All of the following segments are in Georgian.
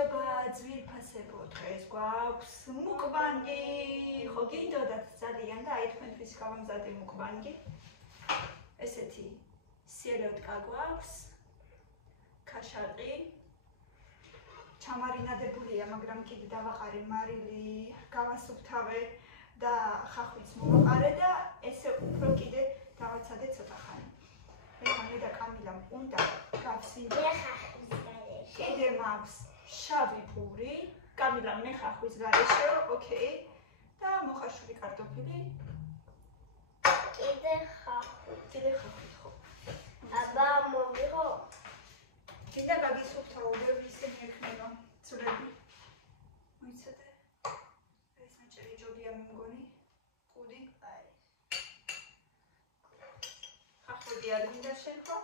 მადლობა ძვირფასებო დღეს გვაქვს მუკბანგი ხო გინდოდათ ძალიან და აი თქვენთვის გავამზადე მუკბანგი ესეთი სიელოდკა გვაქვს ქაშაყი ჩამარინადებულია მაგრამ კიდე დავაყარე მარილი გავასუფთავე და ხახვიც მოვაყარე და ესე უფრო კიდე დავაცადე ცოტა ხანი მე და კამილამ უნდა გავსივე კიდე მაქვს შავი პური, კამილა მე ხახვის გარეშე, ოკეი. და მოხარშული კარტოფილი. კიდე ხახვი ხო. აბა მოვიღო. კიდე გაგისუფთავო, ბევრი ისინი ექნება, ცურები. მოიცადე. ეს მეჭერი ჯობია მე მგონი. ყუდი. აი. ხახვები არ მინდა შენ ხო?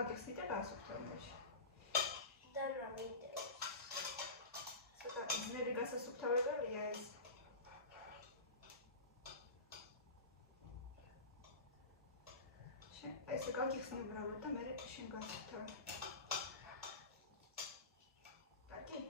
გაგიხსნით და გასუფთავებაში. და ნამდვილად. ცოტა ძნელი გასასუფთავებელია ეს. შენ ესე გაგიხსნი უბრალოდ და მე შენ გასუფთავებ. კარგი?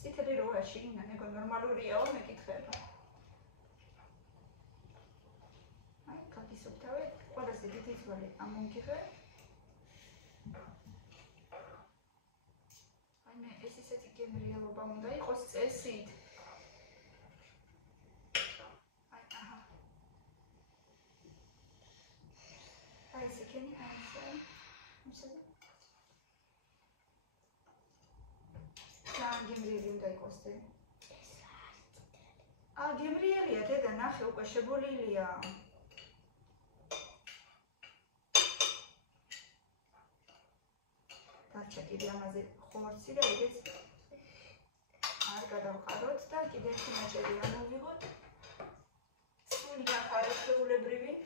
წითელი როაში, ნეგო ნორმალურიაო, მეკითხება. აი, გაგისუფთავე, ყველაზე დიდი ძვალი ამომგიღე. აი, მე ეს ისეთი გემრიელობა უნდა იყოს წესით. აი, აჰა. აი, ეს იქენი, აი, ეს. მისადა. გემრიელი უნდა იყოს და გემრიელია დედა ნახე უკვე შეგოლილია დარჩა კიდე ამაზე ხორცი და ეგეც არ გადავყაროთ და კიდე ერთი მეჭერი ამოვიღოთ სული ახარო შეულებრივი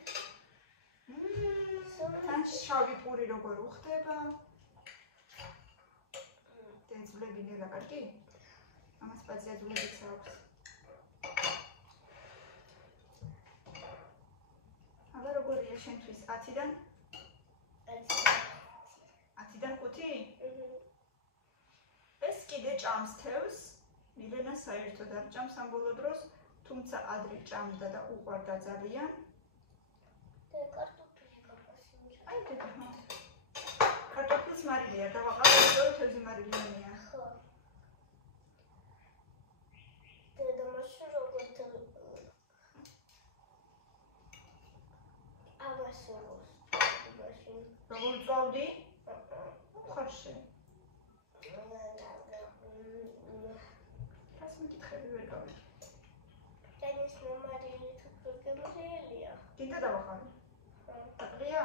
თან შავი პური როგორ უხდება ძვლები და კარგი? ამას პაზია ძვლებიც აქვს. აბა როგორია შენთვის 10-დან? 10-დან 5? ეს კიდე ჭამს თევზს. მილენა საერთოდ არ ჭამს ამ ბოლო დროს, თუმცა ადრე ჭამდა და უყვარდა ძალიან. და კარტოფილი გაფასე. აი დედა. კარტოფილს მარილია დავაყარე, რომ თევზი მარილიანია. როგორ წავდი? ხარშე. რას მეკითხები ვერ გავიგე. ტენის მომარილი თუ გემრიელია. კიდე დავახარე. აკრია?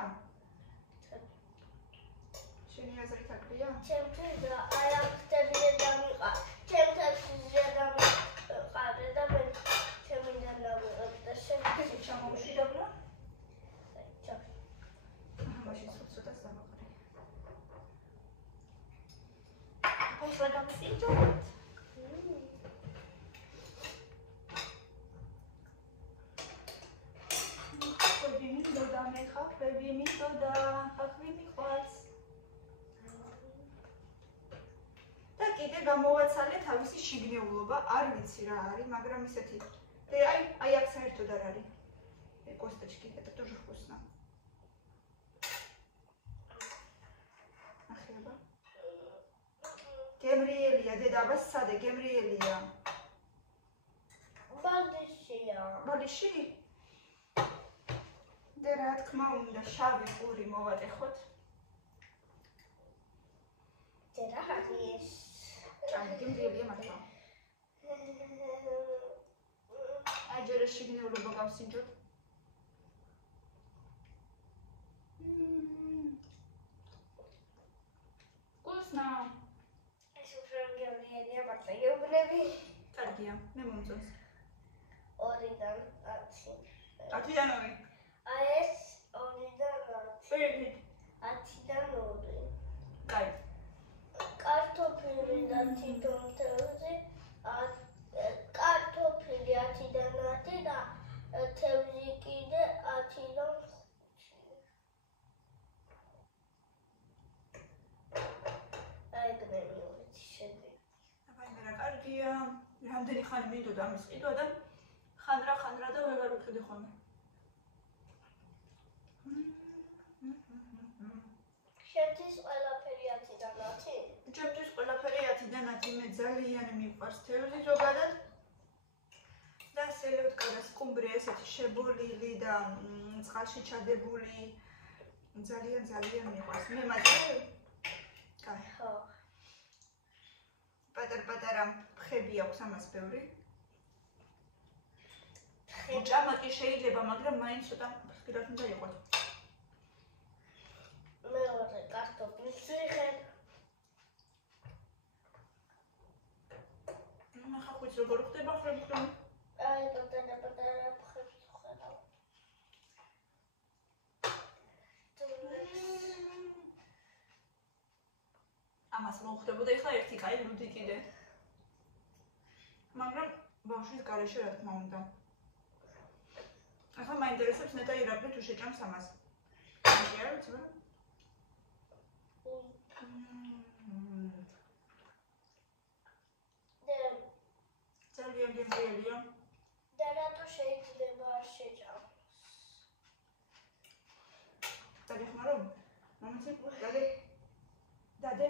შენი აზრით აკრია? ჩემთვის აი აქტები დამიყა. ჩემთვის დამიყარე და მე ჩემიდან დავიღებ და შენ ჩამოვშვიდობ რა? მაშინ ცოტა დავაყრე. ეს ლაგამსიჯოთ. ხოდი მინდოდა მე ხახვები მინდოდა, ხახვი მიყვარს. და კიდე გამოვაცალე თავისი შიგნეულობა, არ ვიცი რა არის, მაგრამ ისეთი. და აი აქ საერთოდ არ არის. კოსტочки, это тоже вкусно. ახლა გემრიელია დედა აბა სადე გემრიელია ბალიში და რა თქმა უნდა შავი პური მოვატეხოთ რა არის? ჭამდი მრიელია მართლა. აი ჯერ შიგნეულობა გავსინჯოთ. Вкусно. ეს უფრო გევლიანია მართლა გეუბნები. კარგია, მე მომწონს. 2-დან 10. 10-დან 2. აი ეს 2-დან 10. შეიძლება 10-დან 2. კაი. კარტოფილი და თითონ თევზი, კარტოფილი 10-დან 10 და თევზი კიდე 10-დან 5. აი გნევი შედი. აბა მე რა კარგია. რამდენი ხანი მინდოდა ამის ყიდვა და ხანრა და ვეღარ ვიყიდი ხოლმე. შენთვის ყველაფერი 10-დან 10? ჩემთვის ყველაფერი 10-დან 10 მე ძალიან მიყვარს თევზი ზოგადად. და სელევტკა სკუმბრია ესეთი შებოლილი და წყალში ჩადებული ძალიან მიყვარს. მე მათი კაი. ხო. პატარ-პატარა ხები აქვს ამას ბევრი. ჭამა კი შეიძლება, მაგრამ მაინც ცოტა ფსკერად უნდა იყოს. მეორე კარტოფილს ვიღებ. ნახა ხუც როგორ ხდება ხრემ. აი პატარა ხებს ვხედავ. ამას მოხდებოდა ეხლა ერთი კაი ლუდი კიდე. მაგრამ ბავშვის გარეშე რა თქმა უნდა. ახლა მაინტერესებს ნეტა ირაკლი თუ შეჭამს ამას. კი არა ვიცი რა. ძალიან გემრიელია. და რატო შეიძლება არ შეჭამ? დაგეხმარო? მამაცი, დადე. დადე.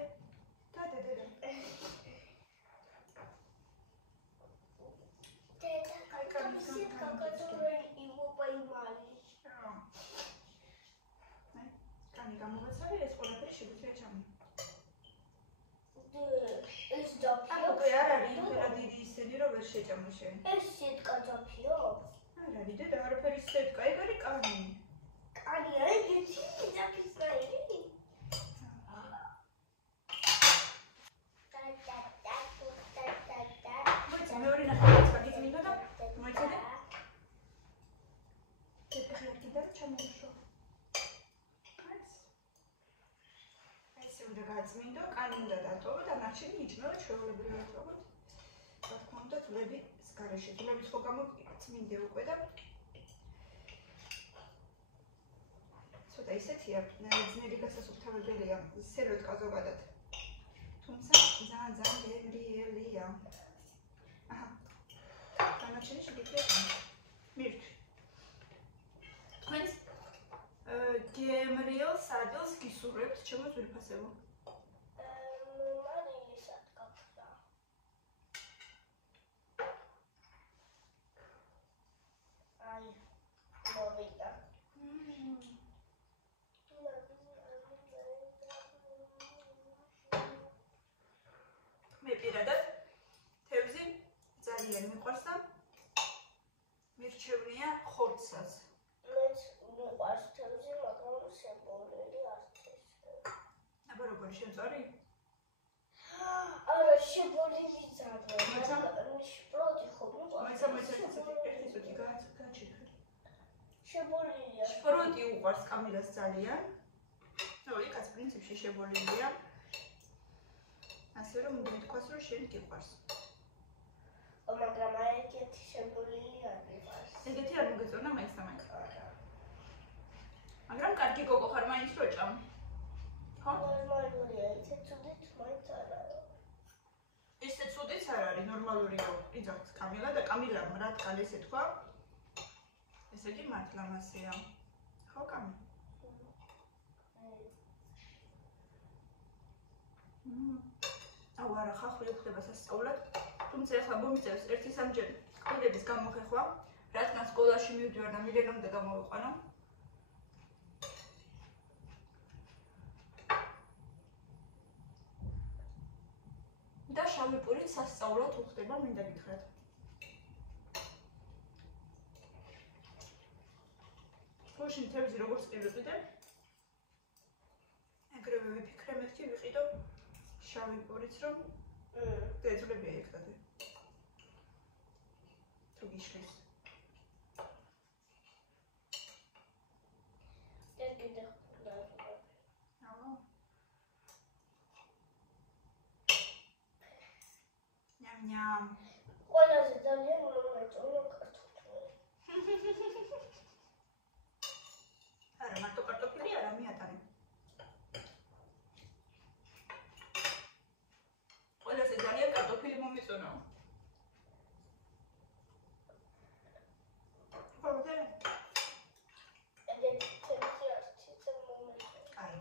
გამოვაცალე ეს ყველაფერი შეგვიძლია ჩამო. ეს დაფიო. აბა არ არის იმერა დიდი ისენი რომ ვერ შეჭამო შენ. ეს სიტკა დაფიო. არ არის და არაფერი სეტკა, ეგ არის კანი. კანი არის ერთი დაფისნაირი. მოიცა მეორე ნახევარს გაგიწმინდა და მოიცადე. ერთი და ჩამოვშო. უნდა გაწმინდო, კანი უნდა დატოვო და ნარჩენი იჭმევა ჩვეულებრივად როგორც. რა თქმა უნდა, ძვლების გარეშე. ძვლების ხო გამოწმინდე უკვე და ცოტა ისეთია, ძნელი გასასუფთავებელია, სელევტკა ზოგადად. თუმცა ძალიან გემრიელია. აჰა. დანარჩენი შეგიძლიათ მირთვი. თქვენს გემრიელ სადილს გისურვებთ, ჩემო ძვირფასებო. მარილისად გაქრა. აი, მოვიდა. მე პირადად თევზი ძალიან მიყვარს და მირჩევნია ხორცსაც. მეც მიყვარს თევზი, მაგრამ შემოვლელი არც ეს. აბა როგორი შემწარი? არა, შემოვლელი ძაღლი. შპროტი ხო მიყვარს? მოიცა ერთი წუთი გაჩერხე. შემოვლელია. შპროტი უყვარს კამილას ძალიან. ნუ იქაც პრინციპში შემოვლელია. ასე რომ უნდა ითქვას, რომ შენ გიყვარს. მაგრამ აი ეგეთი შემოვლელი არ მიყვარს. ეგეთი არ მოგეწონა მაინც და მაინც. მაგრამ კარგი გოგო ხარ მაინც რო ჭამ. ხო? ნორმალურია, ისე ცუდით მაინც არ არის. ისე ცუდიც არ არის, ნორმალურია. იძახთ კამილა და კამილამ რადგან ესე თქვა. ესე იგი მართლა მასეა. ხო, კამი? აუ არა, ხახვი ხდება სასწაულად. თუმცა ახლა მომიწევს 1-3 კოლეგის გამოხეხვა, რადგან სკოლაში მივდივარ და მილენამდე გამოვიყვანო. შავი პური სასწაულად უხდება, მინდა გითხრათ. გუშინ თევზი როგორც კი ვიყიდე, ეგრევე ვიფიქრე მეთქი ვიყიდო შავი პურიც, რომ დაეძლებია ერთად. თუ გიშლის. Ņem. ყველაზე ძალიან მომეწონა კარტოფილი. არა, მარტო კარტოფილი არა, მიატანე. ყველაზე ძალიან კარტოფილი მომეწონა. ხოლმე? ეგეთი თევზი არც ისე მომეწონა. აი.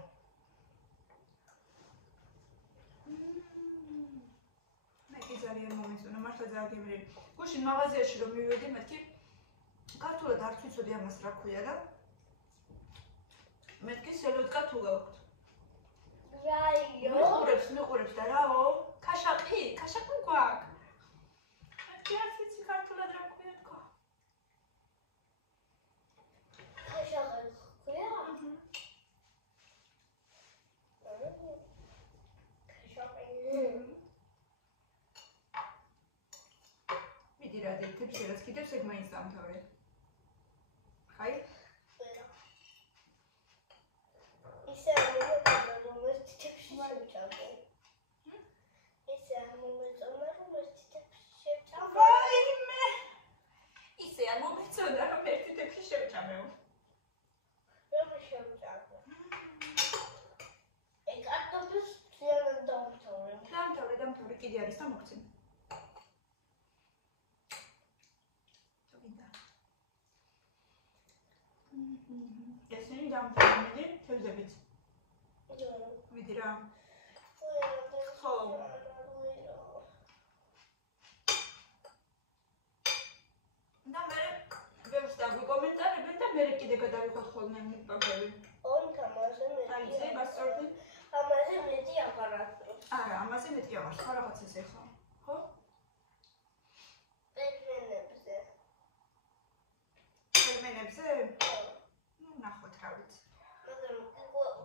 ძალიან მომეწონა, მართლა ძალიან გემრიელი. გუშინ მაღაზიაში რომ მივედი, მეთქი ქართულად არც ვიცოდი ამას რა ქვია და მეთქი სელოდკა თუ გაქვთ. რაიო? მიყურებს და რაო? ქაშაყი გვაქვს. მეთქი არც ვიცი ქართულად რა ქვია თქვა. ქაშაყი ქვია? თებში რაც კიდევს ეგ მაინც დამთავრე. ხაი? ისე მომეწონა რომ ეს თებში შევჭამე. ისე მომეწონა რომ ეს თებში შევჭამე. ვაიმე! ისე მომეწონა რომ ეს თებში შევჭამეო. რომ შევჭამე. ეგ კარტოფილს ძალიან დამთავრე. დამთავრე, კიდე არის და მოგცემ. ესენი დამთავრებული თევზებით. ვიდი რა. ხო. და მე ბევრს დაგვიკომენტარებენ და მე კიდე გადავიხოთ ხოლმე მიპაგები. ამაზე აი, ზე გასწორდი. ამაზე მეტი აღარ აქვს. არა, ამაზე მეტი აღარ, სხვა რაღაც ესე ხო? ხო? პერმენებზე? ნუ ნახოთ რა ვიცი. მაგრამ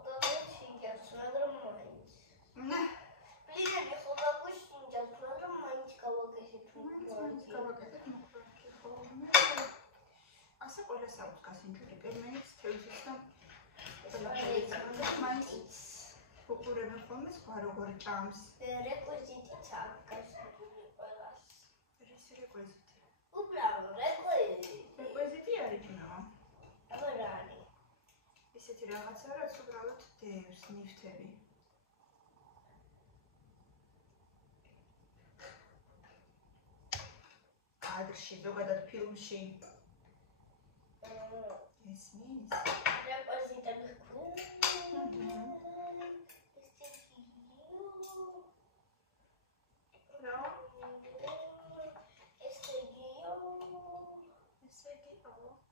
გაგაშინჯავს, მაგრამ მაინც. ნე. პლინები ხო გაგაშინჯავს, მაგრამ მაინც გავაკეთებ. მაინც გავაკეთებ მოხდა ხო? ასე ყველას აქვს გასინჯული პერმენიც, თევზიც და ყველაფერიც, მაგრამ მაინც უყურებენ ხოლმე სხვა როგორ ჭამს. რეკვიზიტიც აქვს გასინჯული ყველას. ეს რეკვიზიტი. უბრალოდ რეკვიზიტი. რეკვიზიტი არის ჭიმა. არა არის. ისეთი რაღაცა, რაც უბრალოდ დევს ნივთები. კადრში, ზოგადად ფილმში. ესმის. რეკვიზიტები რა?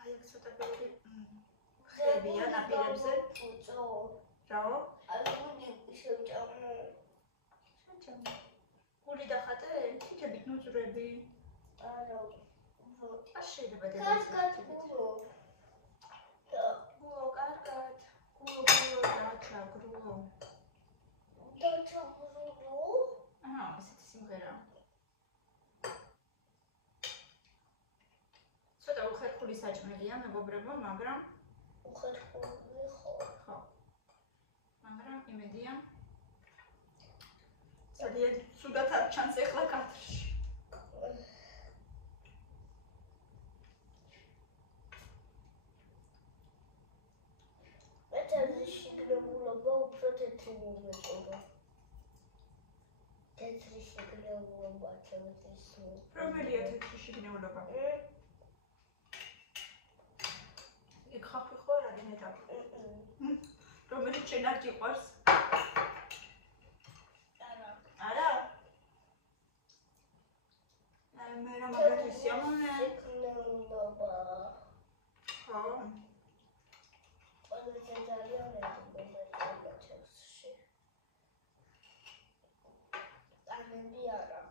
აი აქ ცოტა ბევრი ხებია ნაპირებზე. რაო? აგული შევჭამე. შევჭამე. გული დახატე? თითებით ნუძვრები. არა. არ შეიძლება კარგად გულო. გულო, კარგად. გულო, დაჩაგრო. დაჩაგრო? აა, ესეთი სიმღერა. ცოტა უხერხული საჭმელია მეგობრებო, მაგრამ უხერხული ხო. ხო. მაგრამ იმედია ძალიან ცუდად არ ჩანს ეხლა კადრში. მეთევზის შიგნებულობა უფრო თეთრი მომეწონა. თეთრი შიგნებულობა თევზის. რომელია თეთრი შიგნებულობა? იქ ხაფი ხო არ არის მეტად? რომელიც შენ არ გიყვარს? არა? აი მე რა მაგათი სიამოვნე. შიგნებულობა. ხო. ყველაზე ძალიან მომეწონა თევზში. ტანები არა.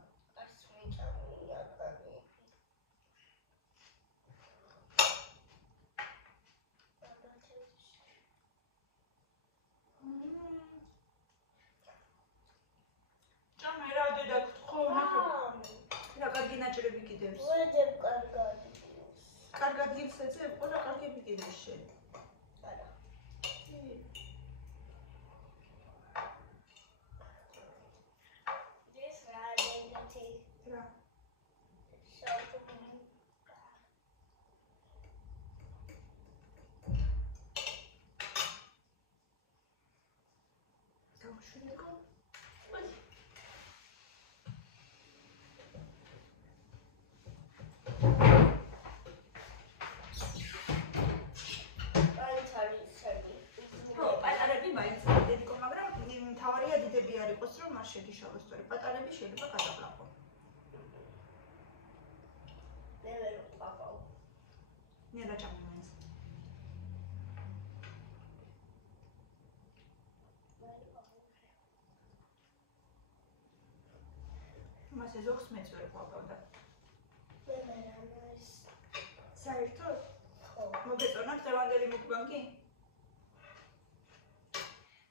კავშირები კიდევს? ვეძებ კარგად. კარგად გიხსეძებ? ყველა კარგები კიდევს შენ. არა. ეს რა ლენთი? რა? შეგიშალოს სწორი პატარები შეიძლება გადაყლაპო. მე ვერ ვყავ. ნელა ჩამოვენს. მას ეზოხს მეც ვერ ყავდა. მე ამას. საერთოდ? ხო. მოგეწონა დღევანდელი მუკბანგი?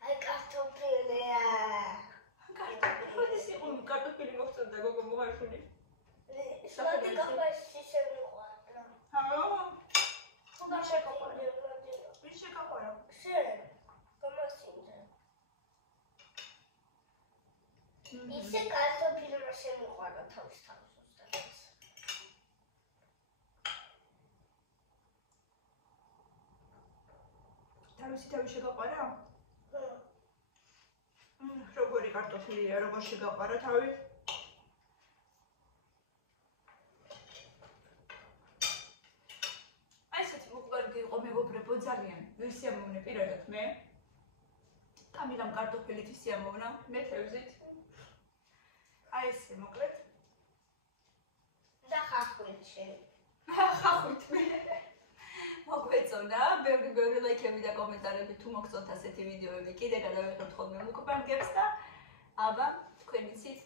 აი კარტოფილია. კარტოფილი მოხსენდა გოგო მოხარშული. სადი კაფეში შემიყვანა. ვის შეგაყვარა? ვის შეგაყვარა? შენ. გამასინდა. ისე კარტოფილმა შემიყვანა თავის უბრალოდ. თავი შეგაყვარა? როგორი კარტოფილია, როგორ შეგაყვარა თავი? აი ესეთი მუკლარგი იყო მეგობრებო ძალიან. ვის სიამოვნე პირადად მე? კამილამ კარტოფილით სიამოვნა, მე თევზით. აი ესე მოკლედ. და ხახვით შენ. ხახვით მე. მოგვეწონა, ბევრი ლაიქები და კომენტარები თუ მოგწონთ ასეთი ვიდეოები, კიდე გადავიღებთ ხოლმე მუკბანგებს და აბა თქვენ იცით